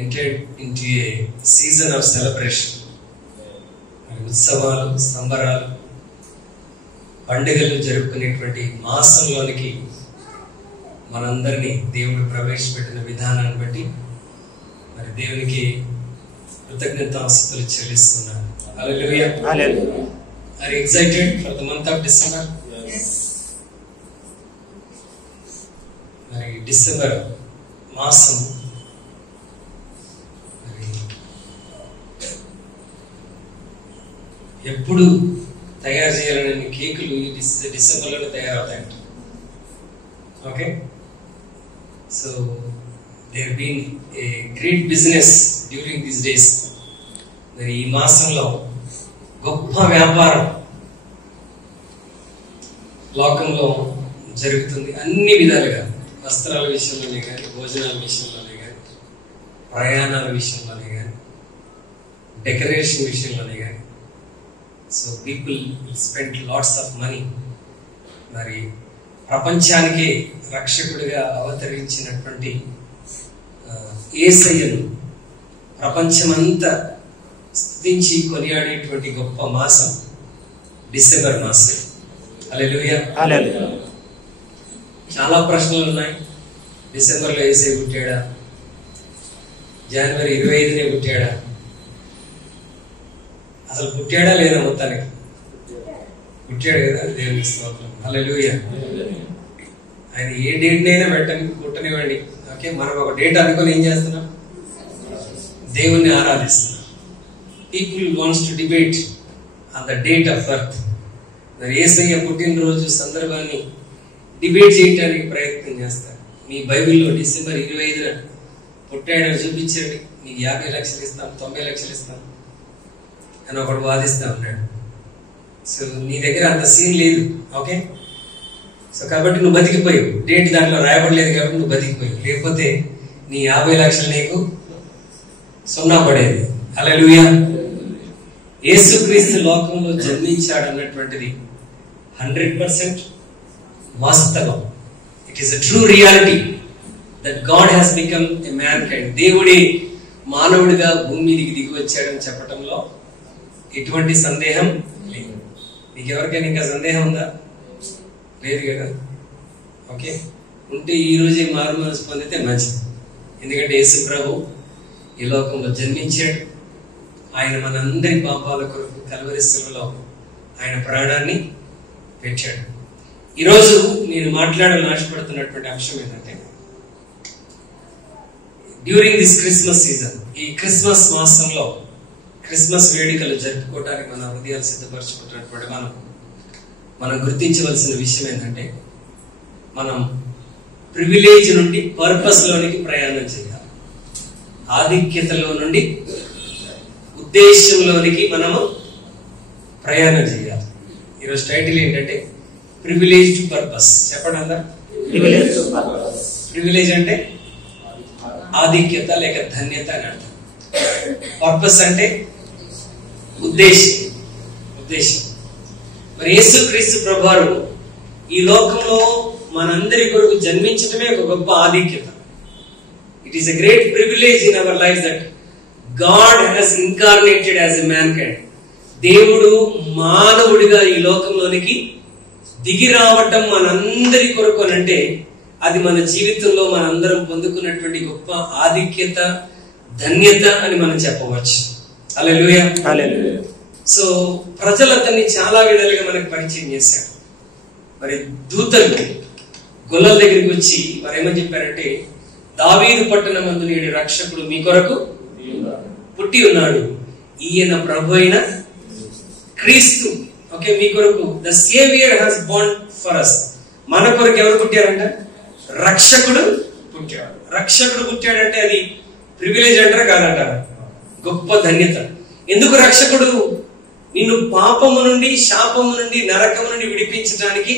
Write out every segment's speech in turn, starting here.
entered into a season of celebration. ఉత్సవాలు, సంబరాలు, పండుగలు జరుపుకునేటువంటి మాసంలోనికి మనందరినీ దేవుడు ప్రవేశపెట్టిన విధానాన్ని బట్టి మరి దేవునికి కృతజ్ఞతాస్తుతులు చెల్లిస్తున్నాను. హల్లెలూయా. Are you excited for the month of December? Yes. మరి డిసెంబర్ మాసం ఎప్పుడు తయారు చేయాలనే కేకులు ఈ డిసెంబర్లోనే తయారవుతాయంట. Okay, so there been a great business during these days. మరి ఈ మాసంలో గొప్ప వ్యాపారం లోకంలో జరుగుతుంది. అన్ని విధాలుగా, వస్త్రాల విషయంలోనే కానీ, భోజనాల విషయంలోనే కానీ, ప్రయాణాల విషయంలోనే కానీ, డెకరేషన్ విషయంలోనే కానీ. So people will spend lots of money. మరి ప్రపంచానికి రక్షకుడిగా అవతరించినటువంటి యేసయ్యను ప్రపంచమంతా స్తుతించి కొనియాడేటువంటి గొప్ప మాసం డిసెంబర్ మాసం. హల్లెలూయా. చాలా ప్రశ్నలు ఉన్నాయి. డిసెంబర్లో యేసయ్య పుట్టాడా? జనవరి 25నే పుట్టాడా? అసలు పుట్టాడా లేదా? మొత్తానికి పుట్టాడు కదా. దేవునికి స్తోత్రం. హల్లెలూయా. ఆయన ఏ డేట్ అయినా పుట్టనివ్వండి. ఓకే, మనం ఒక డేట్ అనుకొని ఏం చేస్తున్నాం? దేవుణ్ణి ఆరాధిస్తున్నాం. People wants to debate on the date of birth. మరి యేసయ్య పుట్టినరోజు సందర్భాన్ని డిబేట్ చేయడానికి ప్రయత్నం చేస్తారు. మీ బైబిల్లో డిసెంబర్ 25న పుట్టాడని చూపించండి, మీకు 50 లక్షలు ఇస్తాం, 90 లక్షలు ఇస్తాం అని ఒకడు వాదిస్తా ఉన్నాడు. సో నీ దగ్గర అంత సీన్ లేదు. ఓకే, సో కాబట్టి నువ్వు బతికిపోయావు. డేట్ దాంట్లో రాయబడలేదు కాబట్టి నువ్వు బతికిపోయావు. లేకపోతే నీ 50 లక్షలు నీకు సున్నా పడేది. హల్లెలూయా. యేసుక్రీస్తు లోకంలో జన్మించాడు అన్నటువంటిది 100% వాస్తవం. It is a true reality that God has become a man kind. దేవుడే మానవుడిగా భూమి మీదికి దిగి వచ్చాడని చెప్పడంలో ఎటువంటి సందేహం లేదు. మీకు ఎవరికైనా ఇంకా సందేహం ఉందా? లేదు కదా. ఓకే, ఉంటే ఈ రోజే మారు మనసు పొందితే మంచిది. ఎందుకంటే యేసు ప్రభు ఈ లోకంలో జన్మించాడు. ఆయన మనందరి పాపాల కొరకు కల్వరి శిలువలో ఆయన ప్రాణాన్ని పెట్టాడు. ఈరోజు నేను మాట్లాడాలని ఆశపడుతున్నటువంటి అంశం ఏంటంటే, డ్యూరింగ్ దిస్ క్రిస్మస్ సీజన్, ఈ క్రిస్మస్ మాసంలో క్రిస్మస్ వేడుకలు జరుపుకోవడానికి మన హృదయాలు సిద్ధపరచుకుంటున్నటువంటి మనం గుర్తించవలసిన విషయం ఏంటంటే, మనం ప్రివిలేజ్ నుండి పర్పస్ లోనికి ప్రయాణం చేయాలి. ఆధిక్యతలో నుండి ఉద్దేశంలోనికి మనము ప్రయాణం చేయాలి. ఈరోజు టైటిల్ ఏంటంటే ప్రివిలేజ్ టు పర్పస్. చెప్పండి అందరు. ప్రివిలేజ్ అంటే ఆధిక్యత లేక ధన్యత అని అర్థం. పర్పస్ అంటే ఉద్దేశం. మరి యేసుక్రీస్తు ప్రభువారు ఈ లోకంలో మనందరి కొరకు జన్మించడమే ఒక గొప్ప ఆధిక్యత. It is a great privilege in our life that God has incarnated as a man kind. దేవుడు మానవుడిగా ఈ లోకంలోనికి దిగి రావటం మనందరి కొరకు అనంటే అది మన జీవితంలో మనందరం పొందుకున్నటువంటి గొప్ప ఆధిక్యత, ధన్యత అని మనం చెప్పవచ్చు. హల్లెలూయా. సో ప్రజలు అతన్ని చాలా విధాలుగా మనకు పరిచయం చేశారు. మరి దూతలు గొల్లల దగ్గరికి వచ్చి మరి ఏమని చెప్పారంటే, దావీదు పట్టణమందు నేడు రక్షకుడు మీ కొరకు పుట్టి ఉన్నాడు, ఈయన ప్రభు అయిన క్రీస్తు. ఓకే, మీ కొరకు the saviour has Born for us. మన కొరకు ఎవరు పుట్టారంట? రక్షకుడు పుట్టాడు. రక్షకుడు పుట్టాడంటే అది ప్రివిలేజ్ అంటారా కాదంటారా? గొప్ప ధన్యత. ఎందుకు రక్షకుడు? నిన్ను పాపము నుండి, శాపము నుండి, నరకము నుండి విడిపించడానికి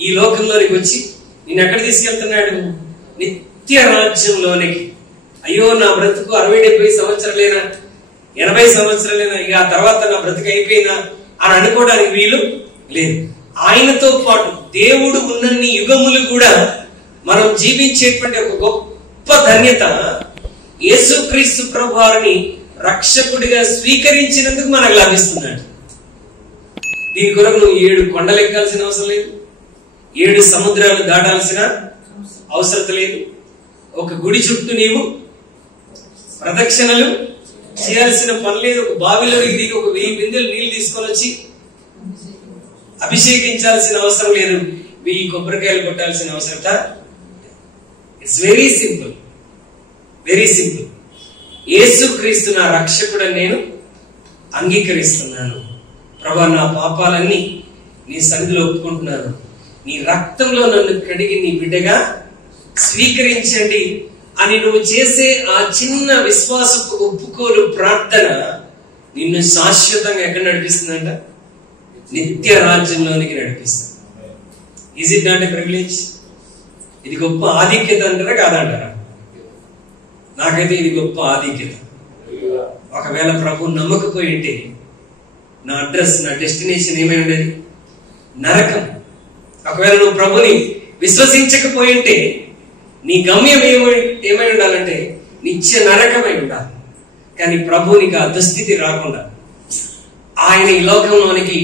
ఈ లోకంలోనికి వచ్చి నిన్ను ఎక్కడ తీసుకెళ్తున్నాడు? నిత్య రాజ్యంలోనికి. అయ్యో నా బ్రతుకు 60-70 సంవత్సరాలైనా, 80 సంవత్సరాలైనా, ఇక ఆ తర్వాత నా బ్రతుకు అయిపోయినా అని అనుకోవడానికి వీలు లేదు. ఆయనతో పాటు దేవుడు ఉన్నన్ని యుగములు కూడా మనం జీవించేటువంటి ఒక గొప్ప ధన్యత యేసుక్రీస్తు ప్రభువారిని రక్షకుడిగా స్వీకరించినందుకు మనకు లభిస్తున్నాడు. దీని కొరకు నువ్వు 7 కొండలు ఎక్కాల్సిన అవసరం లేదు, 7 సముద్రాలు దాటాల్సిన అవసరం లేదు, ఒక గుడి చుట్టూ నీవు ప్రదక్షిణలు చేయాల్సిన పని లేదు, ఒక బావిలో దిగి ఒక 1000 బిందెలు నీళ్లు తీసుకొని వచ్చి అభిషేకించాల్సిన అవసరం లేదు, 1000 కొబ్బరికాయలు కొట్టాల్సిన అవసరత. It's very simple, very simple. యేసుక్రీస్తు నా రక్షకుడని నేను అంగీకరిస్తున్నాను. ప్రభువా, నా పాపాలన్నీ నీ సన్నిధిలో ఒప్పుకుంటున్నాను, నీ రక్తంలో నన్ను కడిగి నీ బిడ్డగా స్వీకరించండి అని నువ్వు చేసే ఆ చిన్న విశ్వాసపు ఒప్పుకోలు ప్రార్థన నిన్ను శాశ్వతంగా ఎక్కడ నడిపిస్తుందంట? నిత్య రాజ్యంలోనికి నడిపిస్తుంది. Is it not a privilege? ఇది గొప్ప ఆధిక్యత అంటారా కాదంటారా? నాకైతే ఇది గొప్ప ఆధిక్యత. ఒకవేళ ప్రభు నమ్మకపోయి ఉంటే నా అడ్రస్, నా డెస్టినేషన్ ఏమై ఉండేది? నరకం. ఒకవేళ నువ్వు ప్రభుని విశ్వసించకపోయి ఉంటే నీ గమ్యం ఏమై ఉండాలంటే నిత్య నరకమై ఉండాలి. కానీ ప్రభు నీకు ఆ దుస్థితి రాకుండా ఆయన ఈ లోకంలోనికి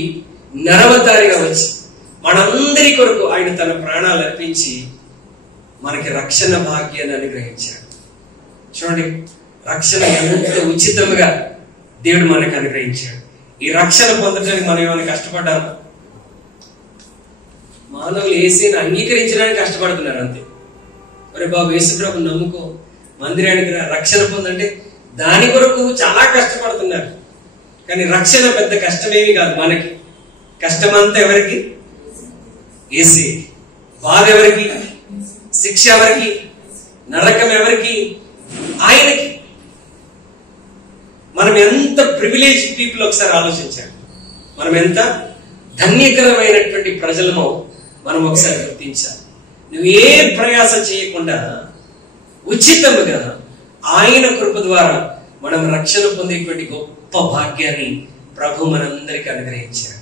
నరవతారిగా వచ్చి మనందరి కొరకు ఆయన తన ప్రాణాలు అర్పించి మనకి రక్షణ భాగ్యాన్ని అనుగ్రహించాడు. చూడండి, రక్షణ ఎంత ఉచితంగా దేవుడు మనకు అనుగ్రహించాడు. ఈ రక్షణ పొందడానికి మనం ఏమైనా కష్టపడ్డామా? మానవులు యేసుని అంగీకరించడానికి కష్టపడుతున్నారు అంతే. మరి బాబు యేసుప్రభు నమ్ముకో, మందిరానికి రక్షణ పొందంటే దాని కొరకు చాలా కష్టపడుతున్నారు. కానీ రక్షణ పెద్ద కష్టమేమి కాదు. మనకి కష్టమంతా ఎవరికి? యేసే. బాధ ఎవరికి? శిక్ష ఎవరికి? నరకం ఎవరికి? ఆయనకి. మనం ఎంత ప్రివిలేజ్ పీపుల్ ఒకసారి ఆలోచించాలి. మనం ఎంత ధన్యకరమైనటువంటి ప్రజలమో మనం ఒకసారి గుర్తించాలి. నువ్వు ఏ ప్రయాస చేయకుండా ఉచితముగా ఆయన కృప ద్వారా మనం రక్షణ పొందేటువంటి గొప్ప భాగ్యాన్ని ప్రభు మనందరికీ అనుగ్రహించాడు.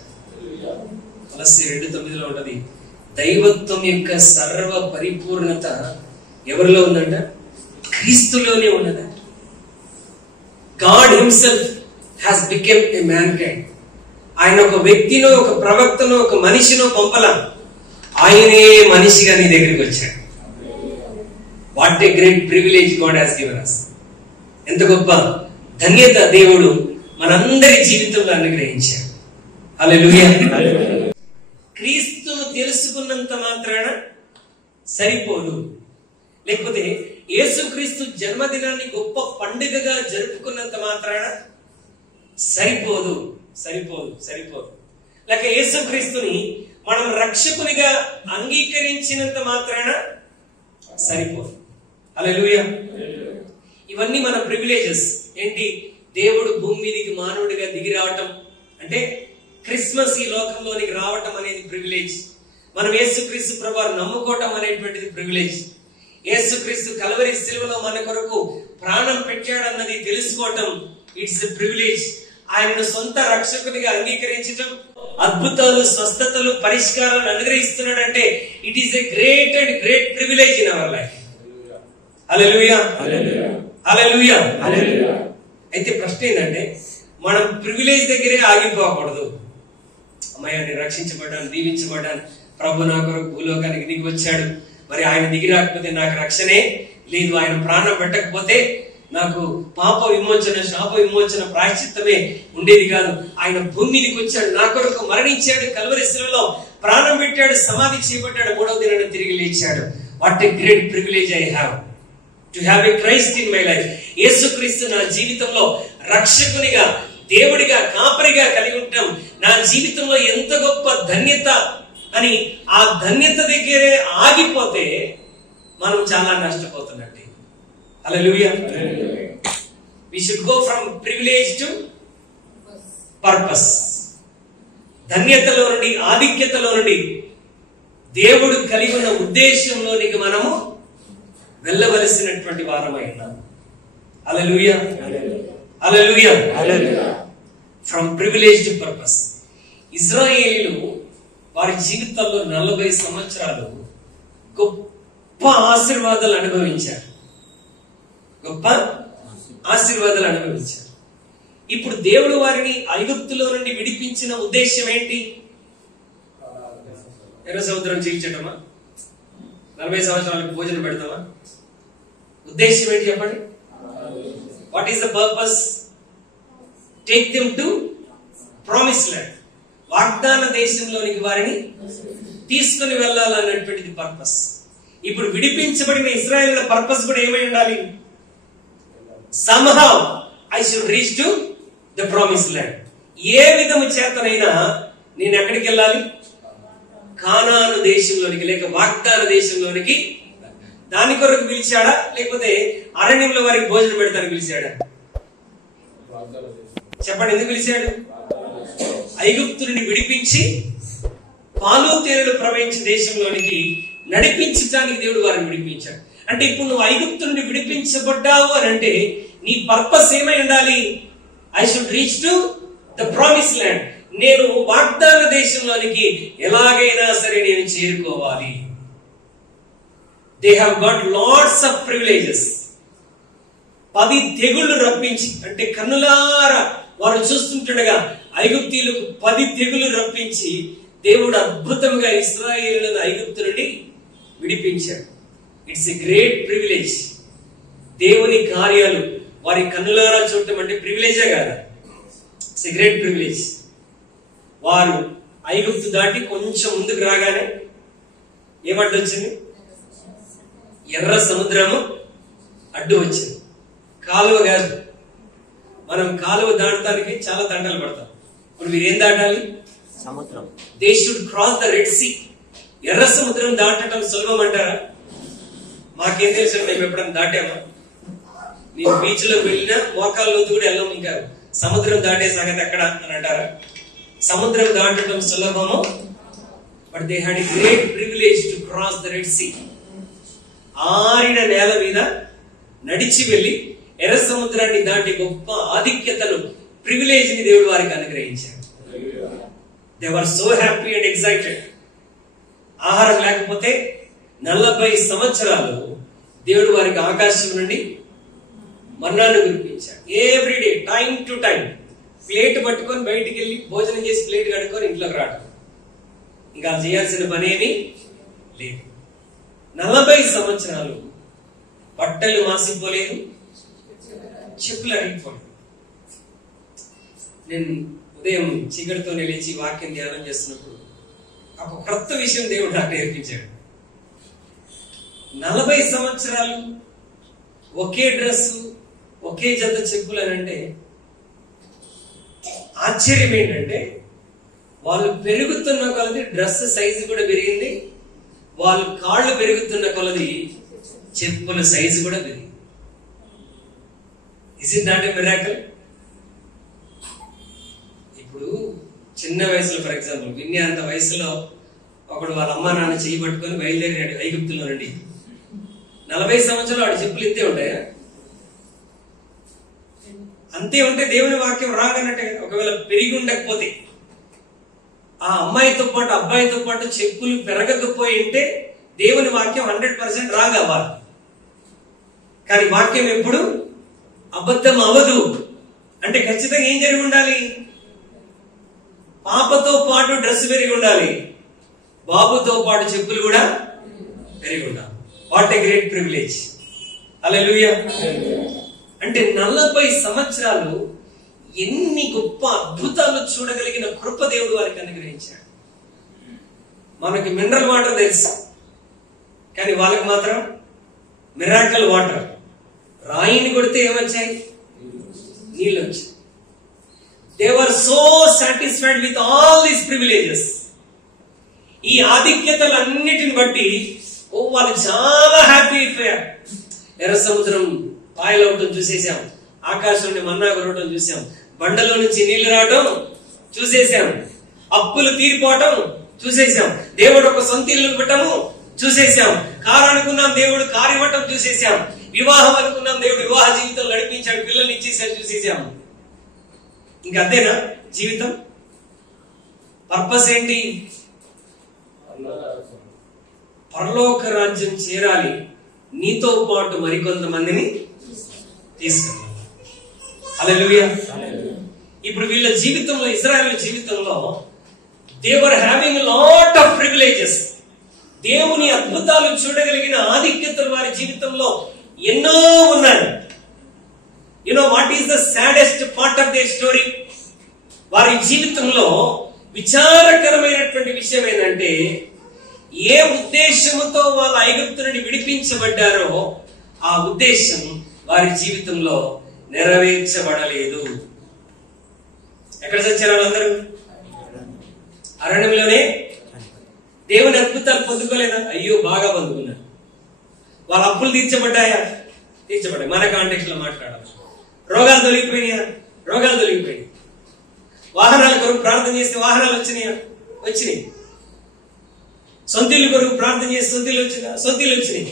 కొలస్సీ 2:9 ఉంటది, దైవత్వం యొక్క సర్వ పరిపూర్ణత ఎవరిలో ఉందంట? క్రీస్తులోనే ఉన్నదంట. God himself has become a mankind. ఆయన ఒక వ్యక్తినో, ఒక ప్రవక్తనో, ఒక మనిషినో పంపలా, ఆయనే మనిషిగా నీ దగ్గరికి వచ్చాడు. What a great privilege God has given us. ఎంత గొప్ప ధన్యత దేవుడు మనందరి జీవితంలో అనుగ్రహించాడు. హల్లెలూయా. క్రీస్తును తెలుసుకున్నంత మాత్రాన సరిపోదు. లేకపోతే యేసుక్రీస్తు జన్మదినాన్ని గొప్ప పండుగగా జరుపుకున్నంత మాత్రాన సరిపోదు. లేక యేసుక్రీస్తుని మనం రక్షకునిగా అంగీకరించినంత మాత్రాన సరిపోదు. హల్లెలూయా. ఇవన్నీ మన ప్రివిలేజెస్. ఏంటి? దేవుడు భూమి మీదకి మానవుడిగా దిగి రావటం అంటే క్రిస్మస్ ఈ లోకంలోనికి రావటం అనేది ప్రివిలేజ్. మనం యేసుక్రీస్తు ప్రభువుని నమ్ముకోవటం అనేటువంటిది ప్రివిలేజ్. యేసుక్రీస్తు కల్వరి శిలువలో మన కొరకు ప్రాణం పెట్టాడన్నది తెలుసుకోవటం ఇట్స్ ఎ ప్రివిలేజ్. ఆయనను సొంత రక్షకునిగా అంగీకరించటం, అద్భుతాలు, స్వస్థతలు, పరిష్కారాలు అనుగ్రహిస్తున్నాడంటే it is a great and great privilege in our life. Hallelujah, hallelujah. అయితే ప్రశ్న ఏంటంటే, మనం ప్రివిలేజ్ దగ్గరే ఆగిపోకూడదు. అమ్మాయి నేను రక్షించబడ్డాను, దీవించబడ్డాను, ప్రభు నా కొరకు భూలోకానికి దిగి వచ్చాడు, మరి ఆయన దిగి రాకపోతే నాకు రక్షణే లేదు, ఆయన ప్రాణం పెట్టకపోతే నాకు పాప విమోచన, శాప విమోచన, ప్రాయశ్చిత్తమే ఉండేది కాదు. ఆయన భూమి మీదకి వచ్చాడు, నా కొరకు మరణించాడు, కల్వరి శిలువలో ప్రాణం పెట్టాడు, సమాధి చేయబడ్డాడు, 3వ దినాన తిరిగి లేచాడు. What a great privilege I have to have a Christ in my life. యేసుక్రీస్తు నా జీవితంలో రక్షకునిగా, దేవుడిగా, కాపరిగా కలిగి ఉంటాం. నా జీవితంలో ఎంత గొప్ప ధన్యత అని ఆ ధన్యత దగ్గరే ఆగిపోతే మనం చాలా నష్టపోతున్నట్టే. హల్లెలూయా. We should go from privilege to purpose. ధన్యతలో నుండి, ఆధిక్యతలో నుండి దేవుడు కలిగి ఉన్న ఉద్దేశంలోనికి మనము వెళ్ళవలసినటువంటి వారమై ఉన్నాం. హల్లెలూయా, హల్లెలూయా, హల్లెలూయా. From privilege to purpose. ఇశ్రాయేలీలు వారి జీవితాల్లో 40 సంవత్సరాలు గొప్ప ఆశీర్వాదాలు అనుభవించారు. గొప్ప ఆశీర్వాదాలు అనుభవించారు. ఇప్పుడు దేవుడు వారిని ఐగుప్తులో నుండి విడిపించిన ఉద్దేశం ఏంటి? ఎర్ర సముద్రం చీల్చటమా? 40 సంవత్సరాలకు భోజనం పెడతామా? ఉద్దేశం ఏంటి చెప్పండి? What is the purpose? Take them to promise land. వాగ్దాన దేశంలోనికి వారిని తీసుకుని వెళ్ళాలన్నటువంటిది పర్పస్. ఇప్పుడు విడిపించబడిన ఇశ్రాయేలుల పర్పస్ కూడా ఏమై ఉండాలి? somehow I should reach to the promised land. ఏ విధము చేతనైనా నేను ఎక్కడికి వెళ్ళాలి? కానాను దేశంలోనికి, లేక వాగ్దాన దేశంలోనికి. దాని కొరకు పిలిచాడా, లేకపోతే అరణ్యంలో వారికి భోజనం పెడతానికి పిలిచాడా? చెప్పండి, ఎందుకు పిలిచాడు? ఐగుప్తుని విడిపించి పాలు తేనెలు ప్రవహించిన దేశంలోనికి నడిపించడానికి దేవుడు వారిని విడిపించాడు. అంటే ఇప్పుడు నువ్వు ఐగుప్తు నుండి విడిపించబడ్డావు అని అంటే నీ పర్పస్ ఏమై ఉండాలి? I should reach to the promise land. నేను వాగ్దాన దేశంలోనికి ఎలాగైనా సరే నేను చేరుకోవాలి. They have got lots of privileges. 10 తెగుళ్లు రప్పించి, అంటే కన్నులారా వారు చూస్తుండగా ఐగుప్తీయులకు 10 తెగుళ్లు రప్పించి దేవుడు అద్భుతంగా ఇశ్రాయేలులను ఐగుప్తు నుండి విడిపించాడు. It's a great privilege. దేవుని కార్యాలు వారి కన్నులారా చూడటం అంటే ప్రివిలేజే కాదా? It's a great privilege. వారు ఐగుప్తు దాటి కొంచెం ముందుకు రాగానే ఏమడ్డు వచ్చింది? ఎర్ర సముద్రము అడ్డు వచ్చింది. కాలువ కాదు. మనం కాలువ దాటడానికి చాలా తంటాలు పడతాం. ఇప్పుడు మీరేం దాటాలి? సముద్రం. They should cross the Red Sea. ఎర్ర సముద్రం దాటడం సులభం అంటారా? మాకేం తెలుసు, మేము ఎప్పుడైనా దాటామా? నేను బీచ్ లో వెళ్ళినా మోకాళ్ళ లోతు కూడా వెళ్ళాం. ఇంకా సముద్రం దాటే సంగతి ఎక్కడ అని అంటారా? సముద్రం దాటడం సులభము. But they had a great privilege to cross the Red Sea. ఆరిన నేల మీద నడిచి వెళ్లి ఎర్ర సముద్రాన్ని దాటి గొప్ప ఆధిక్యతను, ప్రివిలేజ్ ని దేవుడు వారికి అనుగ్రహించాడు. They were so happy and excited. ఆహారం లేకపోతే 40 సంవత్సరాలు దేవుడు వారికి ఆకాశం నుండి మన్నాను కురిపించాడు. Everyday, time to time. Plate పట్టుకొని బయటికి వెళ్ళి భోజనం చేసి ప్లేట్ కడుక్కొని ఇంట్లోకి రావడం, ఇంకా చేయాల్సిన పని ఏమీ లేదు. 40 సంవత్సరాలు బట్టలు మాసిపోలేదు, చెప్పులు అడిగిపోలేదు. నేను ఉదయం చీకటితో లేచి వాక్యం ధ్యానం చేస్తున్నప్పుడు ఒక కొత్త విషయం దేవుడు నాకు నేర్పించాడు. 40 సంవత్సరాలు ఒకే డ్రెస్, ఒకే జత చెప్పులు అని అంటే ఆశ్చర్యం ఏంటంటే వాళ్ళు పెరుగుతున్న కొలది డ్రెస్ సైజు కూడా పెరిగింది, వాళ్ళు కాళ్ళు పెరుగుతున్న కొలది చెప్పుల సైజు కూడా పెరిగింది. Is it not a miracle? ఇప్పుడు చిన్న వయసులో, ఫర్ ఎగ్జాంపుల్ విన్నే అంత వయసులో ఒకడు వాళ్ళ అమ్మా నాన్న చేయి పట్టుకొని బయలుదేరినాడు ఐగుప్తులో నుండి. 40 సంవత్సరాలు వాడి చెప్పులు ఇంతే ఉంటాయా? అంతే ఉంటే దేవుని వాక్యం రాగన్నట్టే. ఒకవేళ పెరిగి ఉండకపోతే, ఆ అమ్మాయితో పాటు అబ్బాయితో పాటు చెప్పులు పెరగకపోయి ఉంటే దేవుని వాక్యం 100% రాగవ్వాలి. కానీ వాక్యం ఎప్పుడు అబద్ధం అవదు. అంటే ఖచ్చితంగా ఏం జరిగి ఉండాలి? పాపతో పాటు డ్రెస్ పెరిగి ఉండాలి, బాబుతో పాటు చెప్పులు కూడా పెరిగి ఉండాలి. What a great privilege. Hallelujah. అంటే 40 సంవత్సరాలు ఎన్ని గొప్ప అద్భుతాలు చూడగలిగిన కృప దేవుడు వారికి అనుగ్రహించాడు. మనకి మినరల్ వాటర్ తెలుసు, కానీ వాళ్ళకి మాత్రం మిరాకల్ వాటర్. రాయిని కొడితే ఏమొచ్చాయి? నీళ్ళు వచ్చాయి. They were so satisfied with all these privileges. ఈ ఆధిక్యతలన్నిటిని బట్టి వాళ్ళు చాలా హ్యాపీ అయిపోయారు. ఎర్ర సముద్రం పాయలవటం చూసేసాం, ఆకాశం నుండి మన్నా కురవటం చూసాం, బండలో నుంచి నీళ్లు రావటం చూసేసాం, అప్పులు తీరిపోవటం చూసేసాం, దేవుడు ఒక సొంత ఇల్లు ఇవ్వటము చూసేసాం, కారు అనుకున్నాం దేవుడు కారు ఇవ్వటం చూసేసాం, వివాహం అనుకున్నాం దేవుడు వివాహ జీవితం నడిపించాడు, పిల్లల్ని ఇచ్చేసాడు చూసేసాం. ఇంకా అంతేనా జీవితం? పర్పస్ ఏంటి? పరలోక రాజ్యం చేరాలి, నీతో పాటు మరికొంతమందిని తీసుకెళ్ళాలి. హల్లెలూయా. ఇప్పుడు వీళ్ళ జీవితంలో, ఇశ్రాయేలు జీవితంలో they were having a lot of privileges. దేవుని అద్భుతాలు చూడగలిగిన ఆధిక్యతలు వారి జీవితంలో ఎన్నో ఉన్నాయి. You know what is the saddest part of their story? వారి జీవితంలో విచారకరమైనటువంటి విషయం ఏంటంటే, ఏ ఉద్దేశంతో వాళ్ళు ఐగుప్తు నుండి విడిపించబడ్డారో ఆ ఉద్దేశం వారి జీవితంలో నెరవేర్చబడలేదు. ఎక్కడ చచ్చారు వాళ్ళందరూ? అరణ్యంలోనే. దేవుని అద్భుతాలు పొందుకోలేదా? అయ్యో, బాగా పొందుకున్నారు. వాళ్ళ అప్పులు తీర్చబడ్డాయా? తీర్చబడ్డాయి. మన కాంటెక్స్ట్ లో మాట్లాడాలి. రోగాలు తొలగిపోయినాయా? రోగాలు తొలగిపోయినాయి. వాహనాల కొరకు ప్రార్థన చేస్తే వాహనాలు వచ్చినాయా? వచ్చినాయి. సొంతిల్లు కొరకు ప్రార్థన చేస్తే సొంతిల్లు వచ్చినాయి.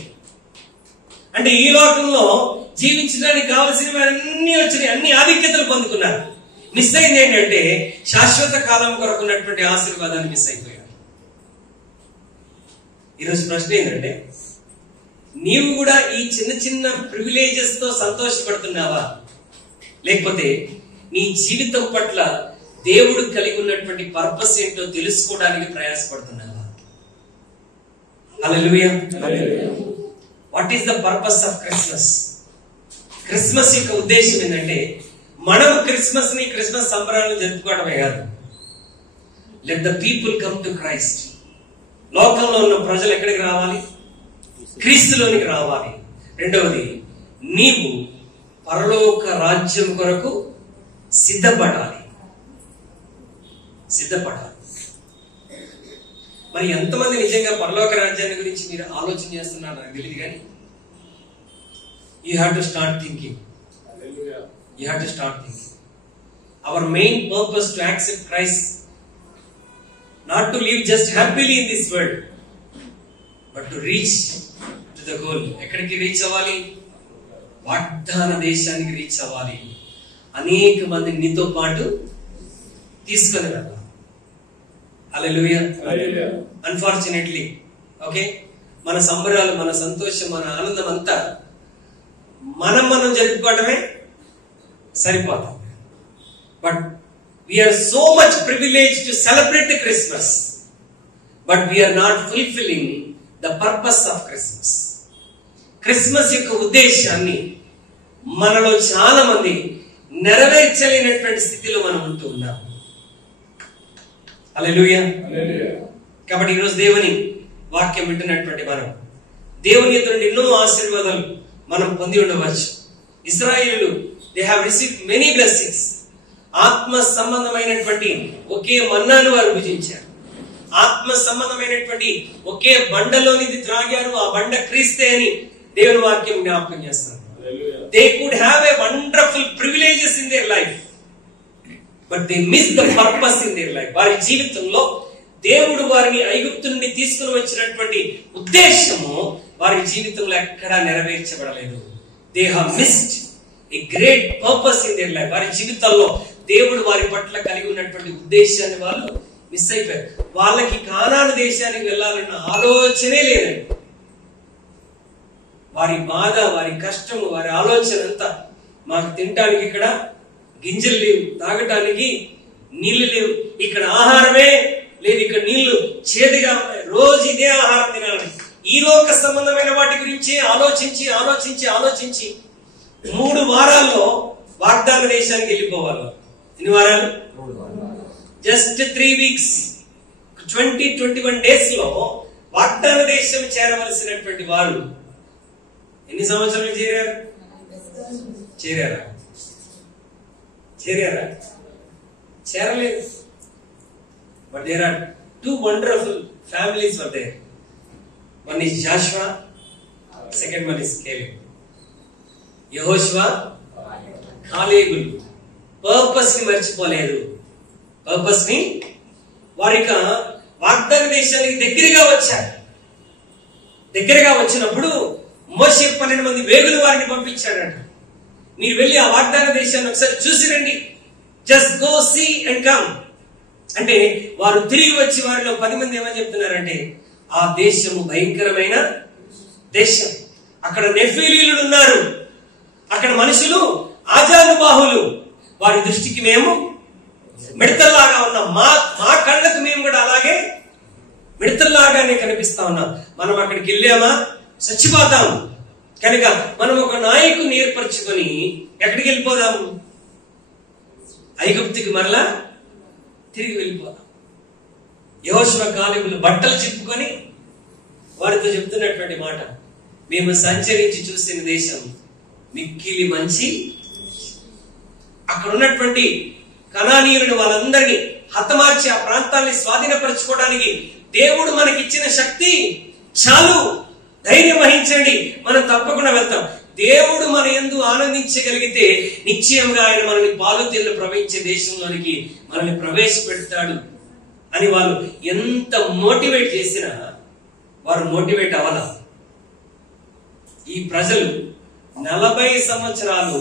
అంటే ఈ లోకంలో జీవించడానికి కావలసినవి అన్ని వచ్చినాయి, అన్ని ఆధిక్యతలు పొందుకున్నారు. మిస్ అయింది ఏంటంటే, శాశ్వత కాలం కొరకు ఉన్నటువంటి ఆశీర్వాదాన్ని మిస్ అయిపోయారు. ఈరోజు ప్రశ్న ఏంటంటే, నీవు కూడా ఈ చిన్న చిన్న ప్రివిలేజెస్ తో సంతోషపడుతున్నావా? లేకపోతే నీ జీవితం పట్ల దేవుడు కలిగి ఉన్నటువంటి పర్పస్ ఏంటో తెలుసుకోవడానికి ప్రయాసపడుతున్నావా? Hallelujah. What is the purpose of Christmas? Christmas యొక్క ఉద్దేశం ఏంటంటే, మనం క్రిస్మస్ సంబరాలను జరుపుకోవడమే కాదు. Let the people come to Christ. లోకంలో ఉన్న ప్రజలు ఎక్కడికి రావాలి? క్రీస్తులోనికి రావాలి. రెండవది, నీవు పరలోక రాజ్యం కొరకు సిద్ధపడాలి. మరి ఎంతమంది నిజంగా పరలోక రాజ్యాన్ని గురించి మీరు ఆలోచన చేస్తున్నారు నాకు తెలియదు, కానీ you have to start thinking. Our main purpose to accept Christ, not to live just happily in this world, but to reach to the goal. ఎక్కడికి రీచ్ అవ్వాలి? వాగ్దాన దేశానికి రీచ్ అవ్వాలి. అనేక మంది నీతో పాటు తీసుకొని వెళ్ళాలి. హల్లెలూయా. అన్ఫార్చునేట్లీ ఓకే, మన సంబరాలు, మన సంతోషం, మన ఆనందం అంతా మనం జరుపుకోవటమే సరిపోతాం. But we are so much privileged to celebrate the Christmas, but we are not fulfilling the purpose of Christmas. Christmas యొక్క ఉద్దేశాన్ని మనలో చాలా మంది నెరవేర్చలేనటువంటి స్థితిలో మనం ఉంటూ ఉన్నాం. హల్లెలూయా. కాబట్టి ఈరోజు దేవుని వాక్యం వింటున్నటువంటి మనం దేవుని ఎదురు ఎన్నో ఆశీర్వాదాలు మనం పొంది ఉండవచ్చు. ఇశ్రాయేలు they have received many blessings. ఆత్మ సంబంధమైనటువంటి ఒకే మన్నాను వారు భుజించారు. ఆత్మ సంబంధమైనటువంటి ఒకే బండలోనిది త్రాగారు. ఆ బండ క్రీస్తే అని దేవుని వాక్యం జ్ఞాపకం చేస్తారు. They could have a wonderful privileges in their life, but they missed the purpose in their life. వారి జీవితంలో దేవుడు వారిని ఐగుప్తు నుండి తీసుకుని వచ్చినటువంటి ఉద్దేశము వారి జీవితంలో ఎక్కడా నెరవేర్చబడలేదు. They have missed a great purpose in their life. వారి జీవితాల్లో దేవుడు వారి పట్ల కలిగి ఉన్నటువంటి ఉద్దేశాన్ని వాళ్ళు మిస్ అయిపోయారు. వాళ్ళకి కానాను దేశానికి వెళ్ళాలన్న ఆలోచనే లేదండి. వారి బాధ, వారి కష్టము, వారి ఆలోచన అంతా, మాకు తినటానికి ఇక్కడ గింజలు లేవు, తాగటానికి నీళ్లు లేవు, ఇక్కడ ఆహారమే లేదు, ఇక్కడ నీళ్లు చేదుగా ఉన్నాయి, రోజు ఇదే ఆహారం తినాలని ఈ లోక సంబంధమైన వాటి గురించి ఆలోచించి ఆలోచించి ఆలోచించి 3 వారాల్లో వాగ్దాన దేశానికి వెళ్ళిపోవాలి. ఎన్ని వారాలు? జస్ట్ 3 weeks, 21 days లో వాగ్దాన దేశం చేరవలసినటువంటి వారు ఎన్ని సంవత్సరాలు చేరారు? చేరలేదు. But there are 2 wonderful families were there. One is Joshua, second one is Caleb. యెహోషువ, కాలేబులు పర్పస్ ని మర్చిపోలేదు. పర్పస్ ని వారిక వాగ్దాన దేశానికి దగ్గరగా వచ్చారు. దగ్గరగా వచ్చినప్పుడు మోషే 12 మంది వేగులు వారిని పంపించాడంట. మీరు వెళ్ళి ఆ వాగ్దాన దేశాన్ని ఒకసారి చూసి రండి, just go see and come అంటే, వారు తిరిగి వచ్చి వారిలో 10 మంది ఏమని చెప్తున్నారంటే, ఆ దేశము భయంకరమైన దేశం, అక్కడ నెఫీలీలు ఉన్నారు, అక్కడ మనుషులు ఆజానుబాహులు, వారి దృష్టికి మేము మిడతల్లాగా ఉన్నాం. మా కళ్ళకు మేము కూడా అలాగే మిడతల్లాగానే కనిపిస్తా ఉన్నాం. మనం అక్కడికి వెళ్ళామా చచ్చిపోతాం. కనుక మనం ఒక నాయకుని ఏర్పరచుకొని ఎక్కడికి వెళ్ళిపోదాం? ఐగుప్తుకి మరలా తిరిగి వెళ్ళిపోదాం. యెహోషువ కాలేబులు బట్టలు చిప్పుకొని వారితో చెప్తున్నటువంటి మాట, మేము సంచరించి చూసిన దేశం మిక్కిలి మంచి. అక్కడ ఉన్నటువంటి కనానీయులను వాళ్ళందరినీ హతమార్చి ఆ ప్రాంతాన్ని స్వాధీనపరచుకోవడానికి దేవుడు మనకిచ్చిన శక్తి చాలు. ధైర్యం వహించండి, మనం తప్పకుండా వెళ్తాం. దేవుడు మన యందు ఆనందించగలిగితే నిశ్చయంగా ఆయన మనల్ని పాలుతీళ్లు ప్రవహించే దేశంలోనికి మనల్ని ప్రవేశపెడతాడు అని వాళ్ళు ఎంత మోటివేట్ చేసినా వారు మోటివేట్ అవ్వాల. ఈ ప్రజలు 40 సంవత్సరాలు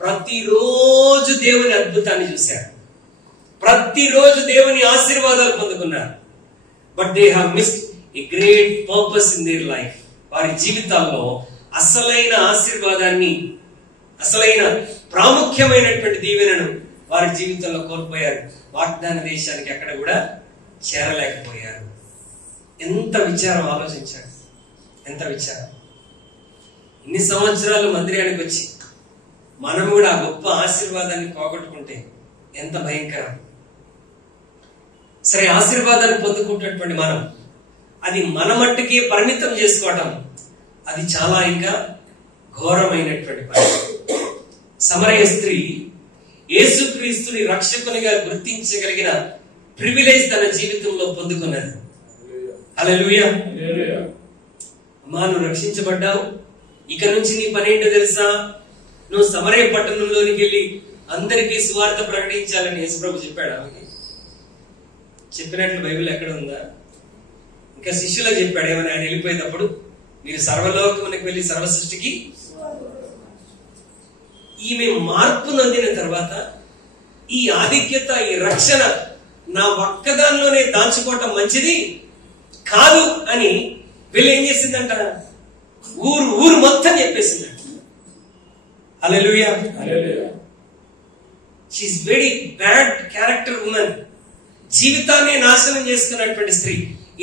ప్రతిరోజు దేవుని అద్భుతాన్ని చూశారు, ప్రతిరోజు దేవుని ఆశీర్వాదాలు పొందుకున్నారు. But they have missed a great purpose in their life. వారి జీవితాల్లో అసలైన ఆశీర్వాదాన్ని, అసలైన ప్రాముఖ్యమైనటువంటి దీవెనను వారి జీవితంలో కోల్పోయారు. వాగ్దాన దేశానికి అక్కడ కూడా చేరలేకపోయారు. ఎంత విచారం ఆలోచించాడు, ఎంత విచారం. ఇన్ని సంవత్సరాలు మందిరానికి వచ్చి మనం కూడా ఆ గొప్ప ఆశీర్వాదాన్ని పోగొట్టుకుంటే ఎంత భయంకరం. సరే, ఆశీర్వాదాన్ని పొందుకుంటున్నటువంటి మనం అది మన మట్టుకే పరిమితం చేసుకోవటం అది చాలా ఇంకా ఘోరమైనటువంటి పని. సమరయ స్త్రీ యేసుక్రీస్తుని రక్షకునిగా గుర్తించగలిగిన ప్రివిలేజ్ తన జీవితంలో పొందుకున్నది. హల్లెలూయా. అమ్మా, నువ్వు రక్షించబడ్డావు, ఇక నుంచి నీ పని ఏంటో తెలుసా? నువ్వు సమరయ పట్టణంలోనికి వెళ్ళి అందరికీ సువార్త ప్రకటించాలని యేసుప్రభు చెప్పాడు. ఆమెకి చెప్పినట్లు బైబిల్ ఎక్కడ ఉందా? ఇంకా శిష్యులకు చెప్పాడు ఏమని? ఆయన వెళ్ళిపోయేటప్పుడు, మీరు సర్వలోకమునికి వెళ్ళి సర్వ సృష్టికి. ఈమె మార్పు నొందిన తర్వాత ఈ ఆధిక్యత, ఈ రక్షణ నా ఒక్కదానిలోనే దాచుకోవటం మంచిది కాదు అని వీళ్ళు ఏం చేసిందంట? ఊరు మొత్తం చెప్పేసిందంట. Hallelujah. She is very bad character woman. జీవితాన్ని నాశనం చేసుకున్నటువంటి స్త్రీ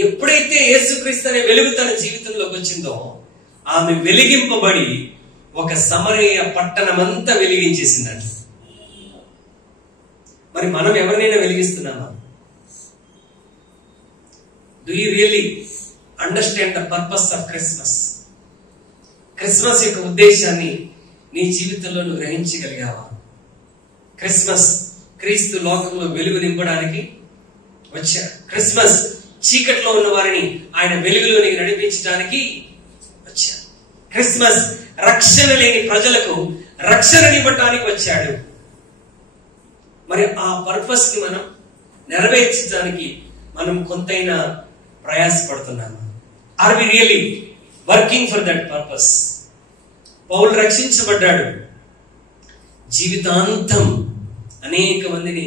ఎప్పుడైతే యేసుక్రీస్తు అనే వెలుగు తన జీవితంలోకి వచ్చిందో ఆమె వెలిగింపబడి ఒక సమరయ పట్టణమంతా వెలిగించేసిందంట. మరి మనం ఎవరినైనా వెలిగిస్తున్నామా? Do you really understand the purpose of Christmas? Christmas యొక్క ఉద్దేశాన్ని నీ జీవితంలో నువ్వు గ్రహించగలిగావా? క్రిస్మస్ క్రీస్తు లోకంలో వెలుగు నింపడానికి వచ్చాడు. క్రిస్మస్ చీకట్లో ఉన్న వారిని ఆయన వెలుగులోనికి నడిపించడానికి వచ్చాడు. క్రిస్మస్ రక్షణ లేని ప్రజలకు రక్షణనివ్వటానికి వచ్చాడు. మరి ఆ పర్పస్ ని మనం నెరవేర్చడానికి మనం కొంతైనా ప్రయాసపడుతున్నామా? Are we really working for that purpose? Paul రక్షించబడ్డాడు. జీవితాంతం అనేక మందిని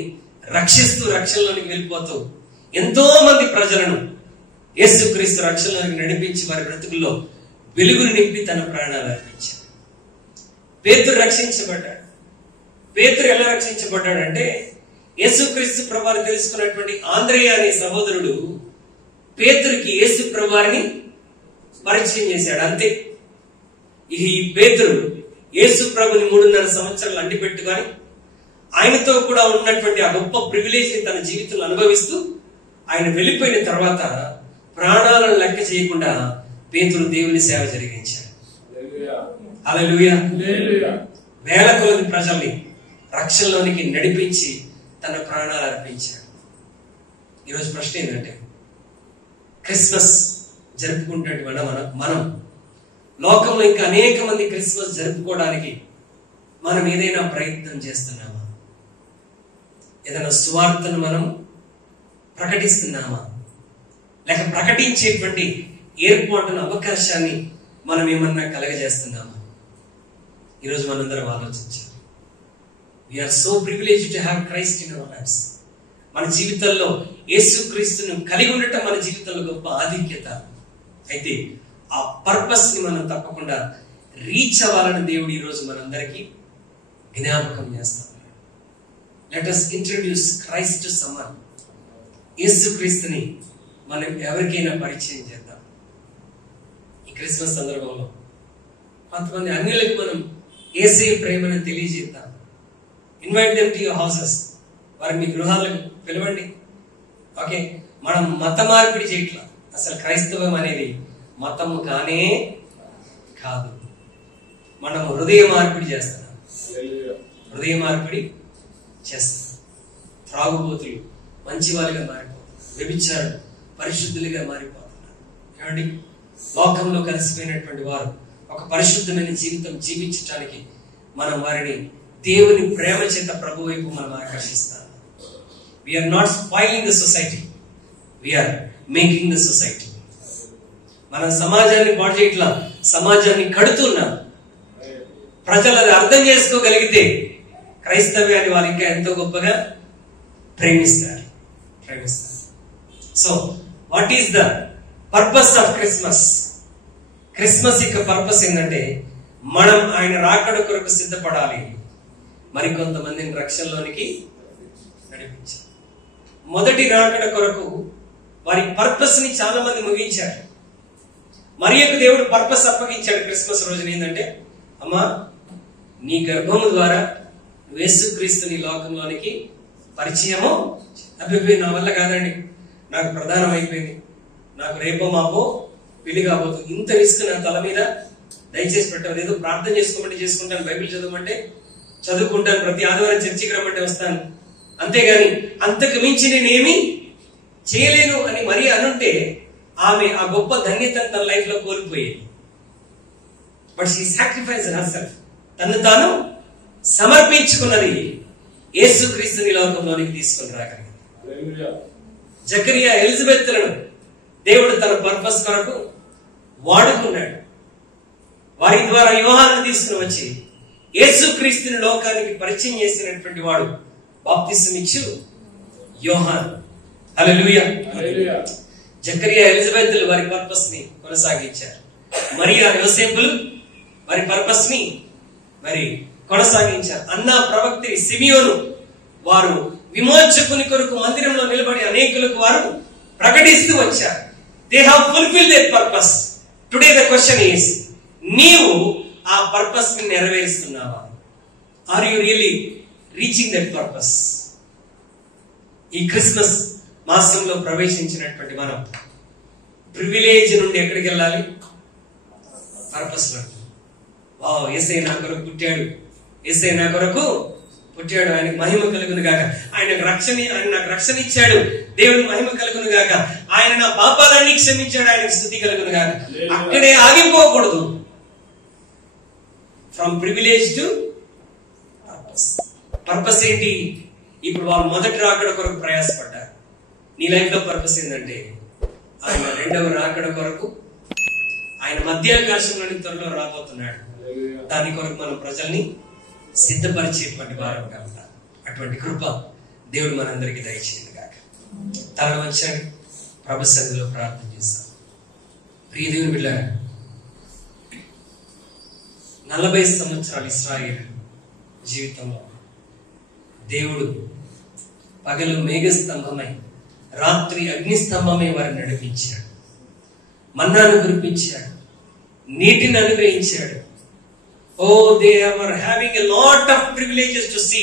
రక్షిస్తూ రక్షణలోనికి వెళ్ళిపోతూ ఎంతో మంది ప్రజలను యేసుక్రీస్తు రక్షణలోనికి నడిపించి వారి బ్రతుకుల్లో వెలుగును నింపి తన ప్రాణాలు అర్పించాడు. పేతురు రక్షించబడ్డాడు. పేతురు ఎలా రక్షించబడ్డాడంటే, యేసుక్రీస్తు ప్రభువారిని తెలుసుకున్నటువంటి ఆంద్రేయ అనే సహోదరుడు పేతురుకి యేసు ప్రభువారిని పరిచయం చేశాడు. అంతే. ఈ పేతురు యేసు ప్రభుని 3.5 సంవత్సరాలు అంటి పెట్టుకొని ఆయనతో కూడా ఉన్నటువంటి ఆ గొప్ప ప్రివిలేజ్ ని తన జీవితంలో అనుభవిస్తూ ఆయన వెళ్ళిపోయిన తర్వాత ప్రాణాలను లెక్క చేయకుండా పేతురు దేవుని సేవ జరిగించాడు. హల్లెలూయా. వేల కొలది ప్రజల్ని రక్షణలోనికి నడిపించి తన ప్రాణాలు అర్పించాడు. ఈరోజు ప్రశ్న ఏంటంటే, క్రిస్మస్ జరుపుకుంటున్నటువంటి మనం లోకంలో ఇంకా అనేక మంది క్రిస్మస్ జరుపుకోవడానికి మనం ఏదైనా ప్రయత్నం చేస్తున్నామా? ఏదైనా సువార్తను మనం ప్రకటిస్తున్నామా? లేక ప్రకటించేటువంటి ఏర్పాటున అవకాశాన్ని మనం ఏమన్నా కలగజేస్తున్నామా? ఈరోజు మనందరం ఆలోచించాలి. We are so privileged to have Christ in our lives. మన జీవితంలో యేసుక్రీస్తును కలిగి ఉండటం మన జీవితంలో గొప్ప ఆధిక్యత. అయితే ఆ పర్పస్ ని మనం తప్పకుండా రీచ్ అవ్వాలని దేవుడు ఈరోజు మనందరికీ జ్ఞాపకం చేస్తాం. Let us introduce Christ to someone. యేసుక్రీస్తుని మనం ఎవరికైనా పరిచయం చేద్దాం. ఈ క్రిస్మస్ సందర్భంలో కొంతమంది అన్యులకు మనం యేసయ్య ప్రేమను తెలియజేద్దాం. Invite them to your houses. వారిని మీ గృహాలకు పిలవండి. ఓకే, మనం మత మార్పిడి చేయట్లా. అసలు క్రైస్తవం అనేది మతము కానే కాదు. మనం హృదయ మార్పిడి చేస్తున్నాం. హృదయ మార్పిడి చేస్తాం. త్రాగుబోతులు మంచి వాళ్ళుగా మారిపోతున్నారు. వ్యభిచారులు పరిశుద్ధులుగా మారిపోతున్నారు. ఏమండి, లోకంలో కలిసిపోయినటువంటి వారు ఒక పరిశుద్ధమైన జీవితం జీవించడానికి మనం వారిని దేవుని ప్రేమ చేత ప్రభు వైపు మనం ఆకర్షిస్తాం. We are not spoiling the society. We are making the society. మన సమాజాన్ని పాడు చేయట్లా, సమాజాన్ని కడుతున్నాం. ప్రజలు అది అర్థం చేసుకోగలిగితే క్రైస్తవ్యాన్ని వారు ఇంకా ఎంతో గొప్పగా ప్రేమిస్తారు. So what is the purpose of Christmas? Christmas యొక్క పర్పస్ ఏంటంటే మనం ఆయన రాకడ కొరకు సిద్ధపడాలి, మరికొంతమందిని రక్షణలోనికి నడిపించాలి. మొదటి రాకడ కొరకు వారి పర్పస్ ని చాలా మంది ముగించారు. మరియకు దేవుడు పర్పస్ అప్పగించాడు క్రిస్మస్ రోజున. ఏంటంటే, అమ్మా, నీ గర్భము ద్వారా యేసుక్రీస్తుని లోకంలోనికి పరిచయము. అభిప్రాయం నా వల్ల కాదండి, నాకు ప్రధానం అయిపోయింది, నాకు రేపో మాపో పెళ్లి కాబోతుంది, ఇంత రిస్క్ నా తల మీద దయచేసి పెట్టారు. ఏదో ప్రార్థన చేసుకోమంటే చేసుకుంటాను, బైబిల్ చదవమంటే చదువుకుంటాను, ప్రతి ఆదివారం చర్చికి రమ్మంటే వస్తాను, అంతేగాని అంతకు మించి నేనేమి చేయలేను అని మరీ అనుంటే ఆమె ఆ గొప్ప ధన్యతను తన లైఫ్ లో కోల్పోయేది. But she sacrificed herself. తను తాను సమర్పించుకున్నది యేసుక్రీస్తుని లోకంలోనికి తీసుకుని రాగలిగింది. జకరియా ఎలిజబెత్లను దేవుడు తన పర్పస్ కొరకు వాడుకున్నాడు. వారి ద్వారా యోహాను తీసుకుని వచ్చి యేసుక్రీస్తుని లోకానికి పరిచయం చేసినటువంటి వాడు బాప్తిసం ఇచ్చు యోహాను. హల్లెలూయా. జకరియా ఎలిజబెత్లు వారి పర్పస్ ని కొనసాగించారు. మరియా యోసేపులు వారి పర్పస్ ని మరి కొనసాగించారు. అన్నా ప్రవక్తి సిమియోను వారు విమోచకుని కొరకు మందిరంలో నిలబడి అనేకులకు వారు ప్రకటిస్తూ వచ్చారు. They have fulfilled their purpose. Today the question is, నీవు ఆ పర్పస్ ని నెరవేరుస్తున్నావా? Are you really reaching that purpose? ఈ క్రిస్మస్ మాసంలో ప్రవేశించినటువంటి మనం ప్రివిలేజ్ నుండి ఎక్కడికి వెళ్ళాలి? పర్పస్ లో. వావ్, యేసయ్య నా కొరకు పుట్టాడు, యేసయ్య నా కొరకు పుట్టాడు, ఆయనకు మహిమ కలుగును గాక, ఆయన నాకు రక్షణ ఇచ్చాడు, దేవుని మహిమ కలుగును గాక, ఆయన నా పాపాలన్నీ క్షమించాడు, ఆయనకు స్తుతి కలుగును గాక. అక్కడే ఆగిపోకూడదు. From privilege to purpose. Purpose ఏంటి? ఇప్పుడు వాళ్ళు మొదటి రాకడ కొరకు ప్రయాసపడ్డారు. నీ లైఫ్ లో పర్పస్ ఏంటంటే ఆయన రెండవ రాకడ కొరకు, ఆయన మధ్యాకాశంలోని త్వరలో రాబోతున్నాడు. దాని కొరకు మనం ప్రజల్ని సిద్ధపరిచేటువంటి వారం కాక అటువంటి కృప దేవుడు మనందరికీ దయచేయండి గాక. తల వంచండి, ప్రభు సన్నిధిలో ప్రార్థన చేస్తాం. ప్రియ దేవుని బిడ్డలారా, 40 సంవత్సరాలు ఇశ్రాయేలు జీవితంలో దేవుడు పగలు మేఘస్తంభమై రాత్రి అగ్నిస్తంభమై వారిని నడిపించాడు. మన్నాను కురిపించాడు, నీటిని అనుగ్రహించాడు. Oh, they were having a lot of privileges to see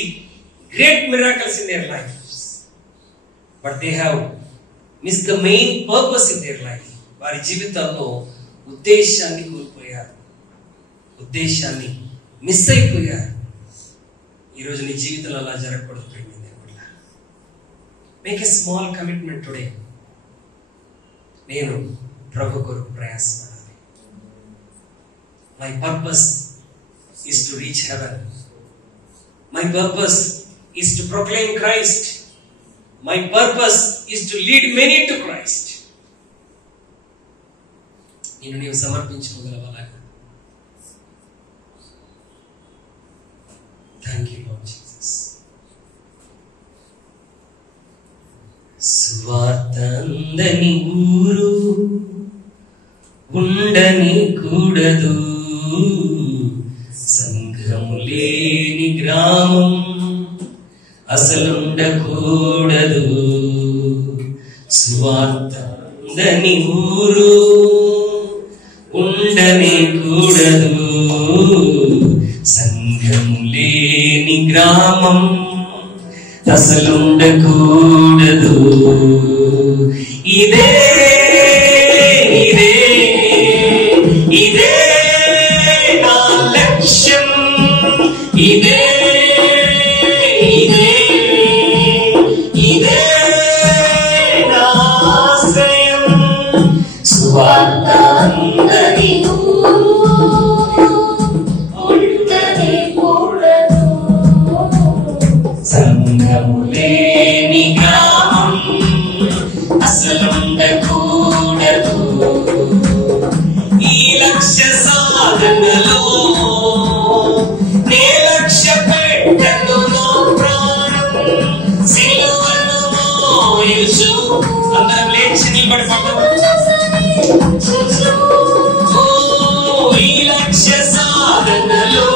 great miracles in their lives, but they have missed the main purpose in their life. వారి జీవితాల్లో ఉద్దేశాన్ని కోల్పోయారు, ఉద్దేశాన్ని మిస్ అయిపోయారు. ఈరోజు నీ జీవితంలో అలా జరగకూడదు. Make a small commitment today. నేను ప్రభు కొరకు ప్రయాసపడాలి. My purpose is to reach heaven. My purpose is to proclaim Christ. My purpose is to lead many to Christ. నేను నీవు సమర్పించుకోగలవాలా? Thank you Lord Jesus. సువార్త అందని ఊరు ఉండని కూడదు, సంఘము లేని గ్రామం అసలుండకూడదు. స్వార్థ ఉందని ఊరు ఉండనే కూడదు. సంఘం లేని గ్రామం అసలుండకూడదు. ఇదే ఇదే ఇదే నా లక్ష్యం. ఇదే ఇదే ఇదే నా ఆశయం. స్వార్థ ఉందని సంఘము లేని గ్రామం అసలుండకూడదు. ఈ లక్ష్య సాధనలో నే లక్ష్య పెట్టను నా ప్రాణం. సిలువను మోయుచు అందరం లేచి నిలబడతాం. ఈ లక్ష్య సాధనలో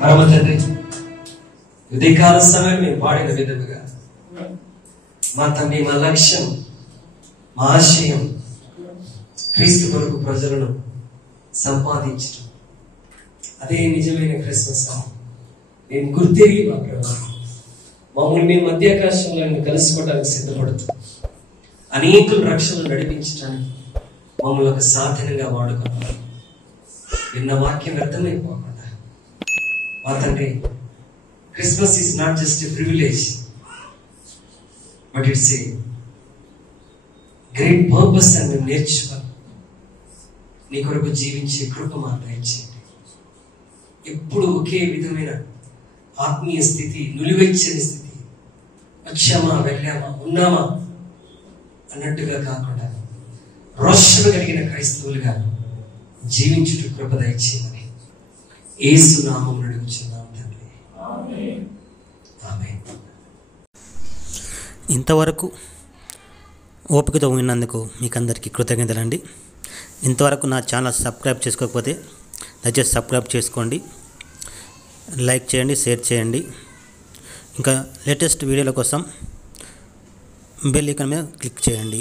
పరమ తండ్రి, ఉదయకాల సమయం మేము పాడిన విధముగా మా తండ్రి, మా లక్ష్యం, మా ఆశయం క్రీస్తు కొరకు ప్రజలను సంపాదించడం. అదే నిజమైన క్రిస్మస్. నేను గుర్తిరిగి మా ప్రభు మమ్మల్ని మీ మధ్యాకాశంలో కలుసుకోవడానికి సిద్ధపడుతూ అనేకులు రక్షణలు నడిపించడానికి మమ్మల్ని ఒక సాధనంగా వాడుకున్నారు. విన్న వాక్యం వ్యర్థమైపోకుండా మా తండ్రి, Christmas is not just a privilege, but it's a great purpose అని మేము నేర్చుకోవాలి. నీ కొరకు జీవించే కృప మాకు దయచేయండి. ఎప్పుడు ఒకే విధమైన ఆత్మీయ స్థితి, నులివెచ్చని స్థితి, వచ్చామా వెళ్ళామా ఉన్నామా అన్నట్టుగా కాకుండా రోషము కలిగిన క్రైస్తవులుగా జీవించుట కృప దయచేయమని యేసు నామమున అడుగుచున్నాం తండ్రి. ఆమేన్. ఇంతవరకు ఓపికతో విన్నందుకు మీకు అందరికీ కృతజ్ఞతలండి. ఇంతవరకు నా ఛానల్ సబ్స్క్రైబ్ చేసుకోకపోతే దయచేసి సబ్స్క్రైబ్ చేసుకోండి, లైక్ చేయండి, షేర్ చేయండి. ఇంకా లేటెస్ట్ వీడియోల కోసం బెల్ ఐకాన్ మీద క్లిక్ చేయండి.